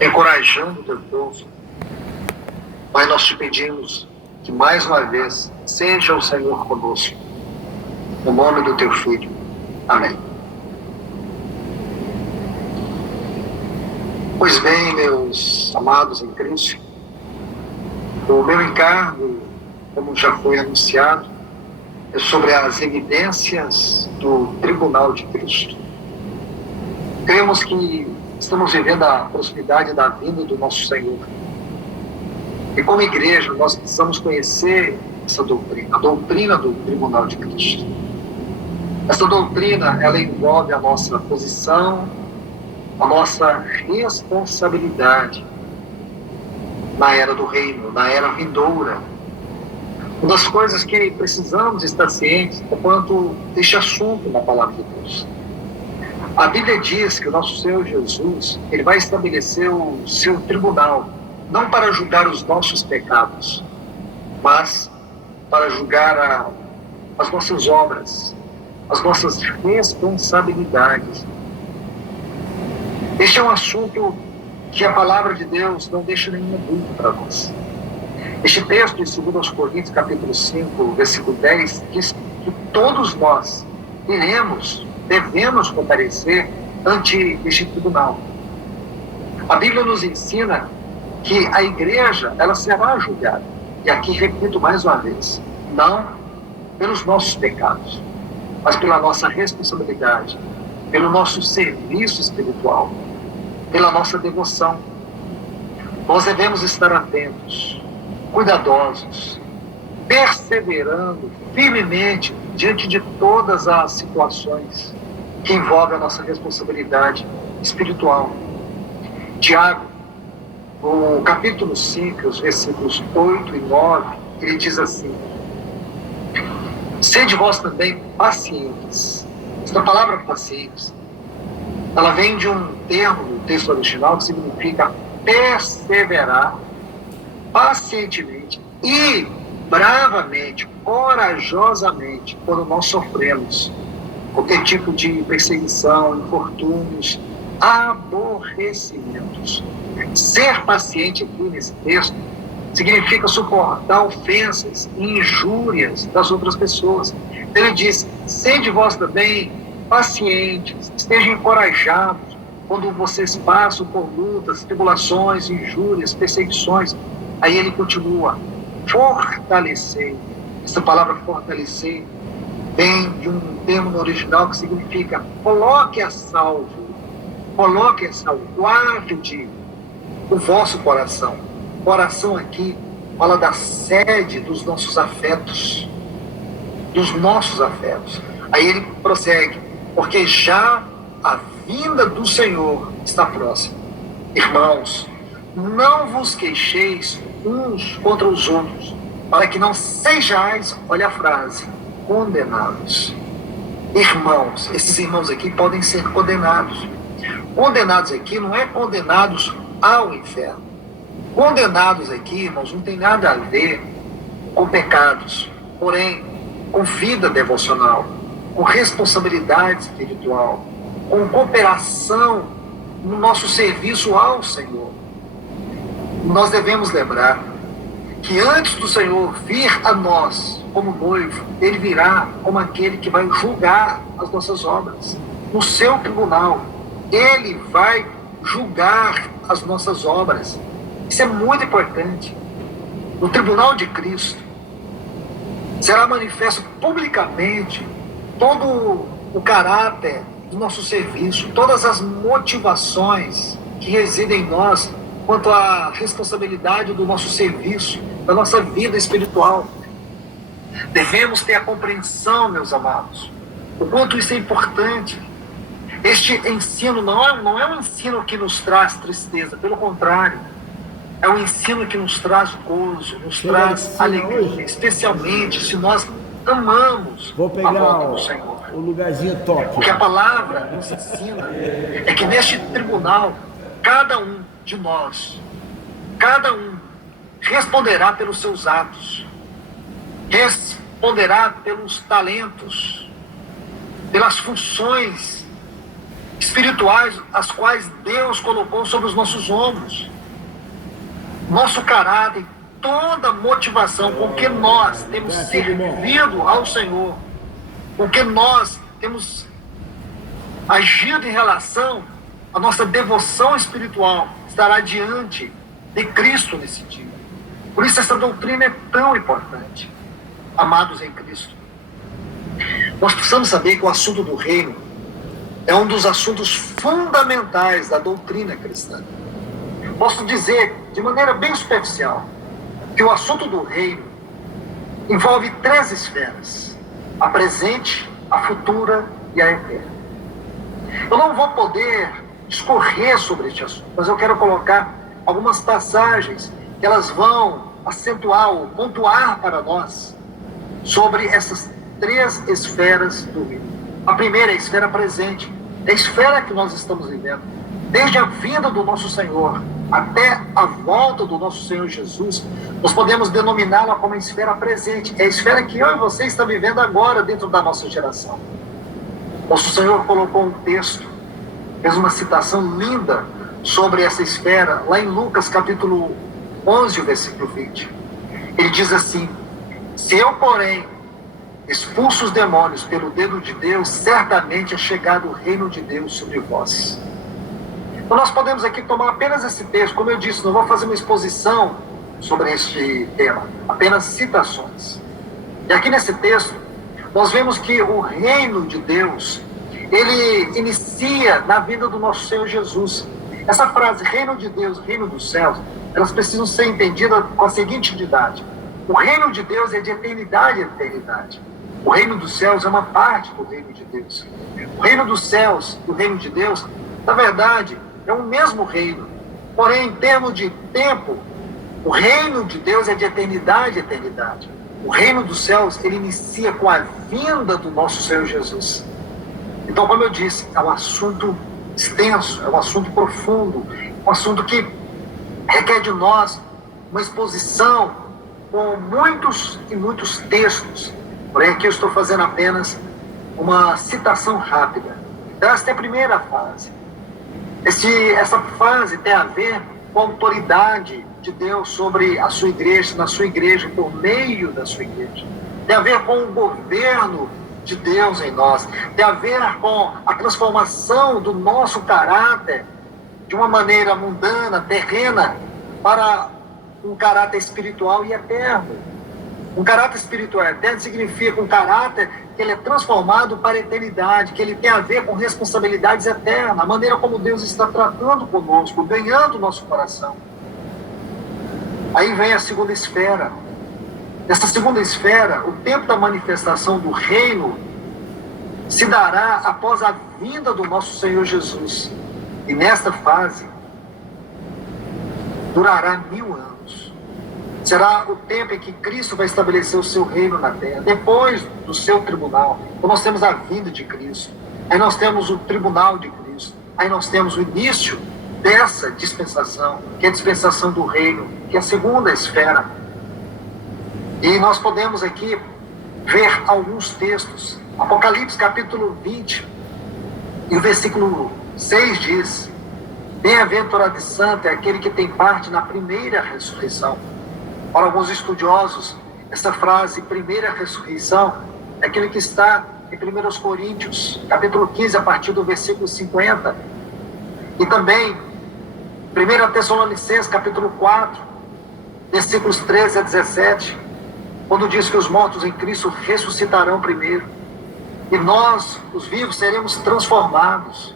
encorajando o teu povo. Pai, nós te pedimos que mais uma vez seja o Senhor conosco. No nome do teu Filho. Amém. Pois bem, meus amados em Cristo, o meu encargo, como já foi anunciado, é sobre as evidências do Tribunal de Cristo. Cremos que estamos vivendo a proximidade da vinda do nosso Senhor. E como igreja, nós precisamos conhecer essa doutrina, a doutrina do Tribunal de Cristo. Essa doutrina, ela envolve a nossa posição, a nossa responsabilidade na era do reino, na era vindoura. Uma das coisas que precisamos estar cientes é quanto este assunto na palavra de Deus. A Bíblia diz que o nosso Senhor Jesus, ele vai estabelecer o seu tribunal, não para julgar os nossos pecados, mas para julgar as nossas obras, as nossas responsabilidades. Este é um assunto que a palavra de Deus não deixa nenhuma dúvida para nós. Este texto de 2 Coríntios, capítulo 5, versículo 10, diz que todos nós devemos comparecer ante este tribunal. A Bíblia nos ensina que a igreja, ela será julgada. E aqui repito mais uma vez, não pelos nossos pecados, mas pela nossa responsabilidade, pelo nosso serviço espiritual, pela nossa devoção. Nós devemos estar atentos, cuidadosos, perseverando firmemente diante de todas as situações que envolvem a nossa responsabilidade espiritual. Tiago, no capítulo 5, os versículos 8 e 9, ele diz assim: sede vós também pacientes. Esta palavra pacientes, ela vem de um termo no texto original que significa perseverar pacientemente e bravamente, corajosamente, quando nós sofremos qualquer tipo de perseguição, infortúnios, aborrecimentos. Ser paciente aqui nesse texto significa suportar ofensas e injúrias das outras pessoas. Ele diz: sede vós também pacientes, estejam encorajados quando vocês passam por lutas, tribulações, injúrias, perseguições. Aí ele continua: fortalecer. Essa palavra fortalecer vem de um termo no original que significa coloque a salvo, guarde o vosso coração. Coração aqui fala da sede dos nossos afetos, Aí ele prossegue: porque já a vinda do Senhor está próxima. Irmãos, não vos queixeis uns contra os outros, para que não sejais, olha a frase, condenados. Irmãos, esses irmãos aqui podem ser condenados. Condenados aqui não é condenados ao inferno. Condenados aqui, irmãos, não tem nada a ver com pecados, porém com vida devocional, com responsabilidade espiritual, com cooperação no nosso serviço ao Senhor. Nós devemos lembrar que antes do Senhor vir a nós como noivo, ele virá como aquele que vai julgar as nossas obras. No seu tribunal, ele vai julgar as nossas obras. Isso é muito importante. No tribunal de Cristo, será manifesto publicamente todo o caráter do nosso serviço, todas as motivações que residem em nós quanto à responsabilidade do nosso serviço, da nossa vida espiritual. Devemos ter a compreensão, meus amados, o quanto isso é importante. Este ensino não é um ensino que nos traz tristeza, pelo contrário, é um ensino que nos traz gozo, nos traz alegria, especialmente se nós amamos a volta do Senhor. O lugarzinho top. O que a palavra nos ensina é que neste tribunal, cada um de nós, responderá pelos seus atos, responderá pelos talentos, pelas funções espirituais, as quais Deus colocou sobre os nossos ombros. Nosso caráter, toda motivação com que nós temos servido ao Senhor, com que nós temos agido em relação à nossa devoção espiritual, estará diante de Cristo nesse dia. Por isso essa doutrina é tão importante, amados em Cristo. Nós precisamos saber que o assunto do reino é um dos assuntos fundamentais da doutrina cristã. Posso dizer, de maneira bem superficial, que o assunto do reino envolve 3 esferas: a presente, a futura e a eterna. Eu não vou poder discorrer sobre este assunto, mas eu quero colocar algumas passagens que elas vão acentuar ou pontuar para nós sobre essas 3 esferas do reino. A primeira é a esfera presente, é a esfera que nós estamos vivendo. Desde a vinda do nosso Senhor até a volta do nosso Senhor Jesus, nós podemos denominá-la como a esfera presente. É a esfera que eu e você está vivendo agora dentro da nossa geração. Nosso Senhor colocou um texto, fez uma citação linda sobre essa esfera, lá em Lucas capítulo 11, versículo 20. Ele diz assim: se eu, porém, expulso os demônios pelo dedo de Deus, certamente é chegado o reino de Deus sobre vós. Então nós podemos aqui tomar apenas esse texto. Como eu disse, não vou fazer uma exposição sobre este tema, apenas citações. E aqui nesse texto, nós vemos que o reino de Deus, ele inicia na vida do nosso Senhor Jesus. Essa frase, reino de Deus, reino dos céus, elas precisam ser entendidas com a seguinte unidade: o reino de Deus é de eternidade a eternidade. O reino dos céus é uma parte do reino de Deus. O reino dos céus e o reino de Deus, na verdade, é o mesmo reino. Porém, em termos de tempo, o reino de Deus é de eternidade a eternidade. O reino dos céus, ele inicia com a vinda do nosso Senhor Jesus. Então, como eu disse, é um assunto extenso, é um assunto profundo, um assunto que requer de nós uma exposição com muitos e muitos textos. Porém, aqui eu estou fazendo apenas uma citação rápida. Então, essa é a primeira fase. Essa fase tem a ver com a autoridade de Deus sobre a sua igreja, na sua igreja, por meio da sua igreja. Tem a ver com o governo de Deus em nós. Tem a ver com a transformação do nosso caráter de uma maneira mundana, terrena, para um caráter espiritual e eterno. Um caráter espiritual eterno significa um caráter que ele é transformado para a eternidade, que ele tem a ver com responsabilidades eternas, a maneira como Deus está tratando conosco, ganhando o nosso coração. Aí vem a segunda esfera. Nessa segunda esfera, o tempo da manifestação do reino se dará após a vinda do nosso Senhor Jesus. E nesta fase, durará 1000 anos. Será o tempo em que Cristo vai estabelecer o seu reino na terra, depois do seu tribunal. Então nós temos a vinda de Cristo, aí nós temos o tribunal de Cristo, aí nós temos o início dessa dispensação, que é a dispensação do reino, que é a segunda esfera. E nós podemos aqui ver alguns textos. Apocalipse capítulo 20, e o versículo 6 diz: bem-aventurado e santo é aquele que tem parte na primeira ressurreição. Para alguns estudiosos, essa frase, primeira ressurreição, é aquele que está em 1 Coríntios, capítulo 15, a partir do versículo 50. E também, 1 Tessalonicenses, capítulo 4, versículos 13 a 17, quando diz que os mortos em Cristo ressuscitarão primeiro. E nós, os vivos, seremos transformados.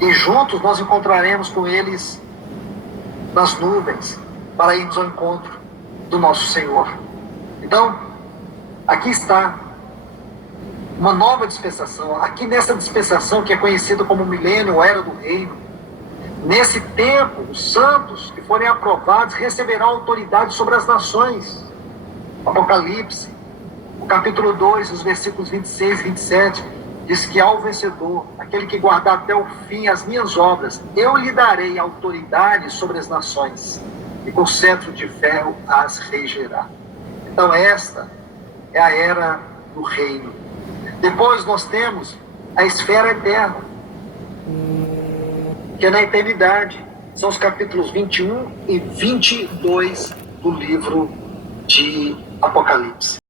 E juntos nós encontraremos com eles nas nuvens, para irmos ao encontro do nosso Senhor. Então, aqui está uma nova dispensação. Aqui nessa dispensação que é conhecida como milênio, ou era do reino, nesse tempo, os santos que forem aprovados receberão autoridade sobre as nações. Apocalipse, o capítulo 2, os versículos 26 e 27, diz que ao vencedor, aquele que guardar até o fim as minhas obras, eu lhe darei autoridade sobre as nações, e com cetro de ferro as regerá. Então esta é a era do reino. Depois nós temos a esfera eterna. que é na eternidade. São os capítulos 21 e 22 do livro de Apocalipse.